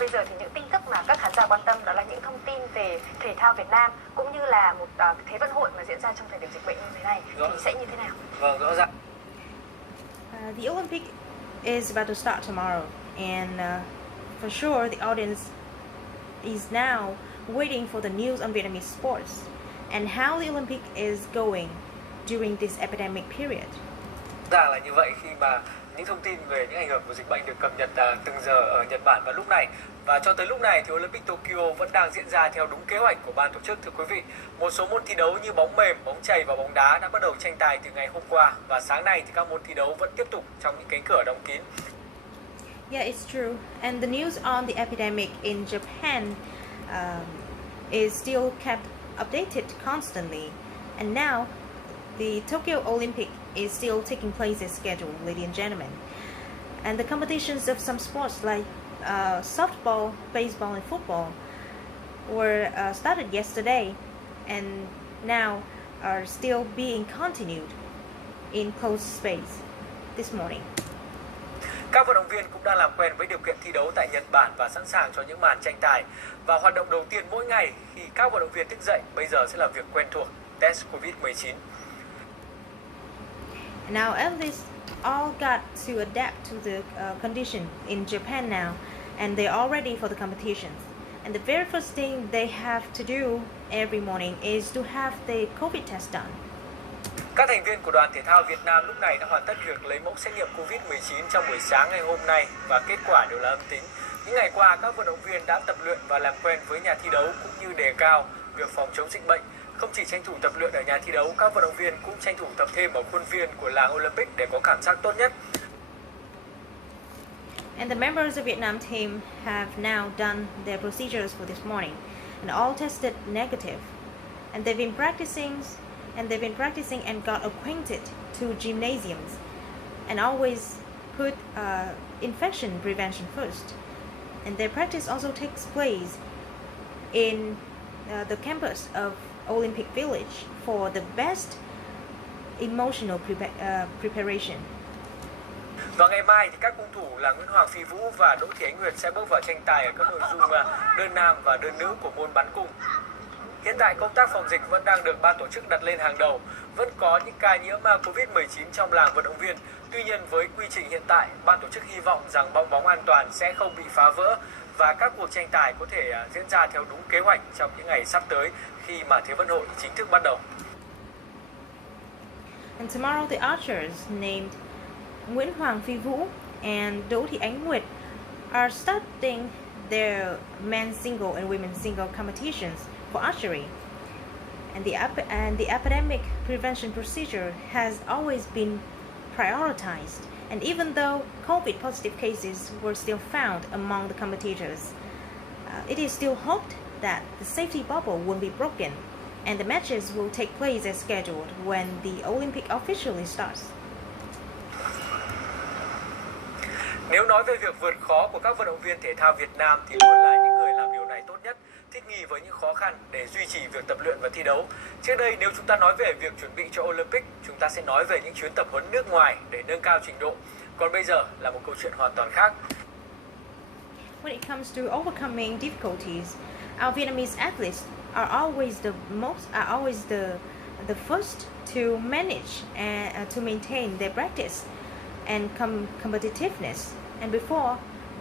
bây giờ thì những tin tức mà các khán giả quan tâm đó là những thông tin về thể thao Việt Nam cũng như là một Thế vận hội mà diễn ra trong thời điểm dịch bệnh như thế này thì sẽ như thế nào? Vâng, rõ ràng. The Olympic is about to start tomorrow, and for sure the audience is now waiting for the news on Vietnamese sports and how the Olympic is going during this epidemic period. Ra là như vậy khi mà những thông tin về những ảnh hưởng của dịch bệnh được cập nhật từng giờ ở Nhật Bản vào lúc này. Và cho tới lúc này thì Olympic Tokyo vẫn đang diễn ra theo đúng kế hoạch của ban tổ chức, thưa quý vị. Một số môn thi đấu như bóng mềm, bóng chày và bóng đá đã bắt đầu tranh tài từ ngày hôm qua và sáng nay thì các môn thi đấu vẫn tiếp tục trong những cánh cửa đóng kín. Yeah, it's true. And the news on the epidemic in Japan is still kept updated constantly. And now the Tokyo Olympic is still taking place as scheduled, ladies and gentlemen. And the competitions of some sports like softball, baseball, and football were started yesterday and now are still being continued in closed space this morning. Các vận động viên cũng đang làm quen với điều kiện thi đấu tại Nhật Bản và sẵn sàng cho những màn tranh tài. Và hoạt động đầu tiên mỗi ngày khi các vận động viên thức dậy bây giờ sẽ là việc quen thuộc, test Covid-19. Now athletes all got to adapt to the condition in Japan now, and they're all ready for the competitions. And the very first thing they have to do every morning is to have the COVID test done. Các thành viên của đoàn thể thao Việt Nam lúc này đã hoàn tất việc lấy mẫu xét nghiệm Covid-19 trong buổi sáng ngày hôm nay và kết quả đều là âm tính. Những ngày qua, các vận động viên đã tập luyện và làm quen với nhà thi đấu cũng như đề cao việc phòng chống dịch bệnh. Không chỉ tranh thủ tập luyện ở nhà thi đấu, các vận động viên cũng tranh thủ tập thêm ở khuôn viên của làng Olympic để có cảm giác tốt nhất. And the members of Vietnam team have now done their procedures for this morning, and all tested negative. And they've been practicing and got acquainted to gymnasiums, and always put infection prevention first. And their practice also takes place in the campus of Olympic Village for the best emotional preparation. Và ngày mai thì các cung thủ là Nguyễn Hoàng Phi Vũ và Đỗ Thị Ánh Nguyệt sẽ bước vào tranh tài ở các nội dung đơn nam và đơn nữ của môn bắn cung. Hiện tại công tác phòng dịch vẫn đang được ban tổ chức đặt lên hàng đầu. Vẫn có những ca nhiễm Covid-19 trong làng vận động viên. Tuy nhiên với quy trình hiện tại, ban tổ chức hy vọng rằng bong bóng an toàn sẽ không bị phá vỡ và các cuộc tranh tài có thể diễn ra theo đúng kế hoạch trong những ngày sắp tới khi mà Thế vận hội chính thức bắt đầu. And tomorrow the archers named Nguyễn Hoàng Phi Vũ and Đỗ Thị Ánh Nguyệt are starting their men's single and women's single competitions for archery. And the epidemic prevention procedure has always been prioritized. And even though COVID positive cases were still found among the competitors, it is still hoped that the safety bubble won't be broken and the matches will take place as scheduled when the Olympic officially starts. Nếu nói về việc vượt khó của các vận động viên thể thao Việt Nam thì luôn là những người làm điều này tốt nhất, thích nghi với những khó khăn để duy trì việc tập luyện và thi đấu. Trước đây nếu chúng ta nói về việc chuẩn bị cho Olympic, chúng ta sẽ nói về những chuyến tập huấn nước ngoài để nâng cao trình độ. Còn bây giờ là một câu chuyện hoàn toàn khác. When it comes to overcoming difficulties, our Vietnamese athletes are always the first to manage and to maintain their practice and competitiveness. And before,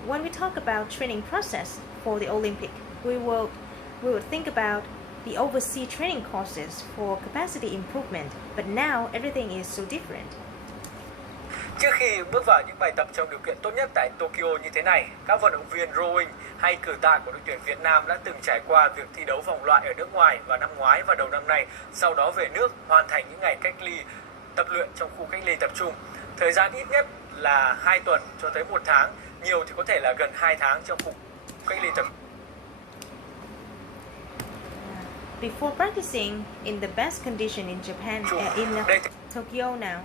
when we talk about training process for the Olympic, we would think about the overseas training courses for capacity improvement. But now everything is so different. Trước khi bước vào những bài tập trong điều kiện tốt nhất tại Tokyo như thế này, các vận động viên rowing hay cử tạ của đội tuyển Việt Nam đã từng trải qua việc thi đấu vòng loại ở nước ngoài vào năm ngoái và đầu năm nay, sau đó về nước hoàn thành những ngày cách ly tập luyện trong khu cách ly tập trung. Thời gian ít nhất là 2 tuần cho tới 1 tháng, nhiều thì có thể là gần 2 tháng trong khu cách ly tập trung. Before practicing in the best condition in Japan, in Tokyo now,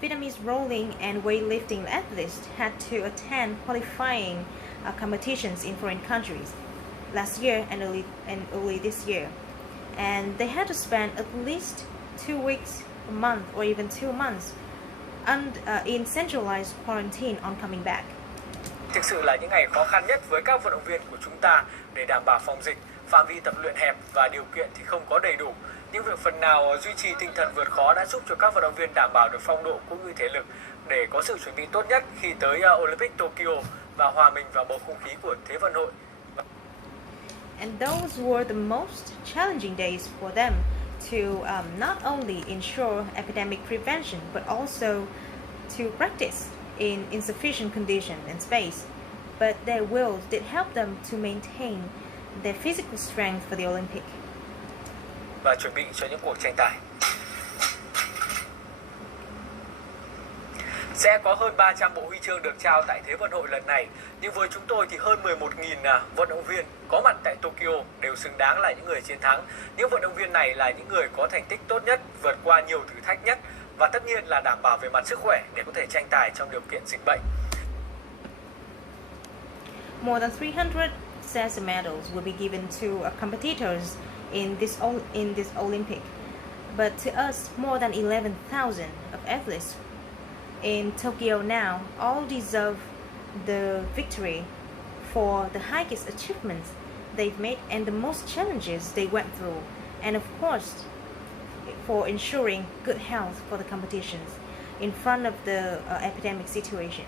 Vietnamese rowing and weightlifting athletes had to attend qualifying competitions in foreign countries last year and early this year, and they had to spend at least 2 weeks, a month, or even 2 months in centralized quarantine on coming back. Thực sự là những ngày khó khăn nhất với các vận động viên của chúng ta để đảm bảo phòng dịch, phạm vi tập luyện hẹp và điều kiện thì không có đầy đủ. Nhưng việc phần nào duy trì tinh thần vượt khó đã giúp cho các vận động viên đảm bảo được phong độ cũng như thể lực để có sự chuẩn bị tốt nhất khi tới Olympic Tokyo và hòa mình vào bầu không khí của Thế vận hội. And those were the most challenging days for them to not only ensure epidemic prevention but also to practice in insufficient condition and space. But their will did help them to maintain their physical strength for the Olympic. Và chuẩn bị cho những cuộc tranh tài. Sẽ có hơn 300 bộ huy chương được trao tại Thế vận hội lần này, nhưng với chúng tôi thì hơn 11.000 vận động viên có mặt tại Tokyo đều xứng đáng là những người chiến thắng. Những vận động viên này là những người có thành tích tốt nhất, vượt qua nhiều thử thách nhất và tất nhiên là đảm bảo về mặt sức khỏe để có thể tranh tài trong điều kiện dịch bệnh. More than 300 sets of medals will be given to competitors in this Olympic, but to us, more than 11,000 of athletes in Tokyo now all deserve the victory for the highest achievements they've made and the most challenges they went through, and of course for ensuring good health for the competitions in front of the epidemic situation.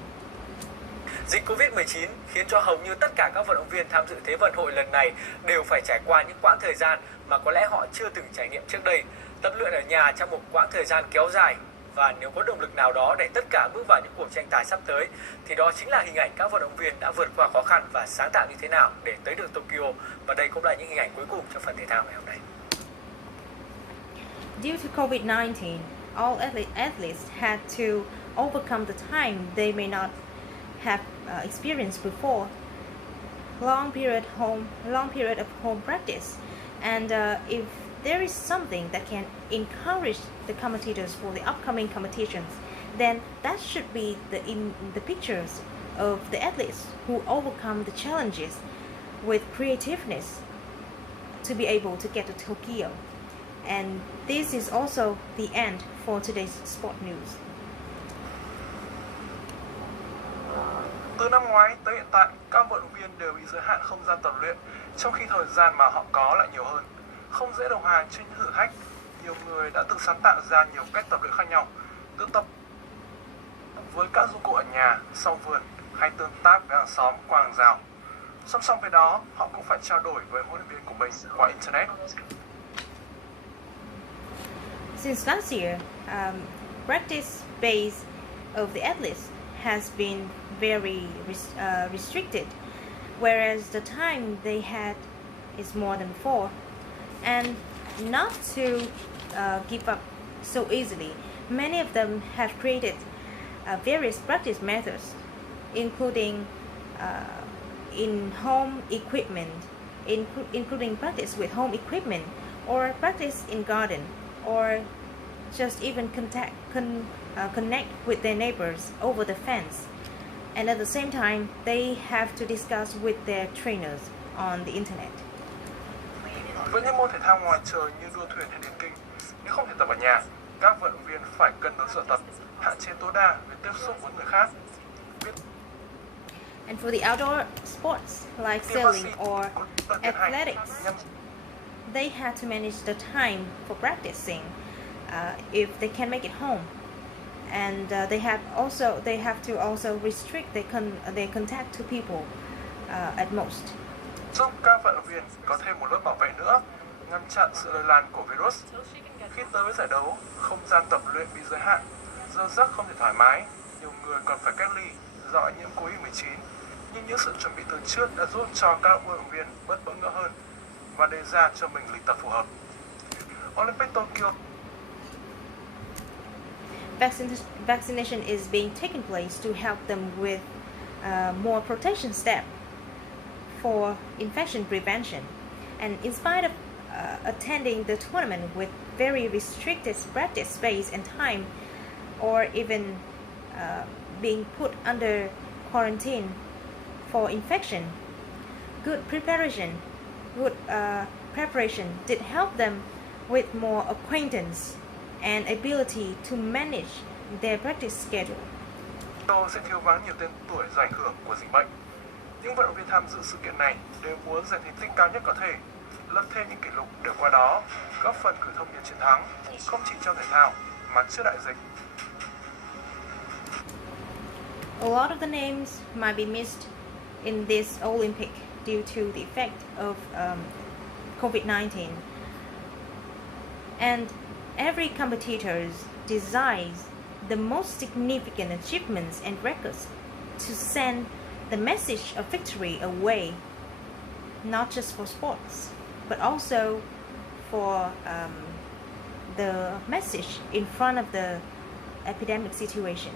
Dịch Covid-19 khiến cho hầu như tất cả các vận động viên tham dự Thế vận hội lần này đều phải trải qua những quãng thời gian mà có lẽ họ chưa từng trải nghiệm trước đây. Tập luyện ở nhà trong một quãng thời gian kéo dài, và nếu có động lực nào đó để tất cả bước vào những cuộc tranh tài sắp tới thì đó chính là hình ảnh các vận động viên đã vượt qua khó khăn và sáng tạo như thế nào để tới được Tokyo. Và đây cũng là những hình ảnh cuối cùng trong phần thể thao ngày hôm nay. Due to COVID-19, all athletes had to overcome the time they may not have experienced before. Long period of home practice, and if there is something that can encourage the competitors for the upcoming competitions, then that should be in the pictures of the athletes who overcome the challenges with creativeness to be able to get to Tokyo. And this is also the end for today's sport news. Từ năm ngoái tới hiện tại, các vận động viên đều bị giới hạn không gian tập luyện, trong khi thời gian mà họ có lại nhiều hơn. Không dễ đồng hành trên những thử thách, nhiều người đã tự sáng tạo ra nhiều cách tập luyện khác nhau, tự tập với các dụng cụ ở nhà, sau vườn hay tương tác với hàng xóm qua hàng rào. Song song với đó, họ cũng phải trao đổi với huấn luyện viên của mình qua Internet. Since last year, practice base of the athletes has been very restricted, whereas the time they had is more than 4. And not to give up so easily, many of them have created various practice methods, including in home equipment, including practice with home equipment, or practice in garden, or just even connect with their neighbors over the fence. And at the same time, they have to discuss with their trainers on the internet. Với những môn thể thao ngoài trời như đua thuyền hay điền kinh, nếu không thể tập ở nhà, các vận động viên phải cân đối giờ tập, hạn chế tối đa việc tiếp xúc với người khác. And for the outdoor sports like sailing or athletics, they had to manage the time for practicing if they can make it home, and they have to also restrict their contact to people at most. Giúp các vận động viên có thêm một lớp bảo vệ nữa, ngăn chặn sự lây lan của virus. Khi tới với giải đấu, không gian tập luyện bị giới hạn, giờ giấc không thể thoải mái, nhiều người còn phải cách ly do nhiễm Covid-19. Nhưng những sự chuẩn bị từ trước đã giúp cho các vận động viên bớt bỡ ngỡ hơn và đề ra cho mình lịch tập phù hợp. Olympic Tokyo. Vaccination is being taken place to help them with more protection steps for infection prevention. And in spite of attending the tournament with very restricted practice space and time, or even being put under quarantine for infection, good preparation did help them with more acquaintance and ability to manage their practice schedule. Tokyo sẽ thiếu vắng nhiều tên tuổi do ảnh hưởng của dịch bệnh. Những vận động viên tham dự sự kiện này đều muốn giành thành tích cao nhất có thể, lập thêm những kỷ lục để qua đó góp phần gửi thông điệp chiến thắng không chỉ trong thể thao mà trước đại dịch. A lot of the names might be missed in this Olympic due to the effect of COVID-19. And every competitor desires the most significant achievements and records to send the message of victory away, not just for sports, but also for the message in front of the epidemic situation.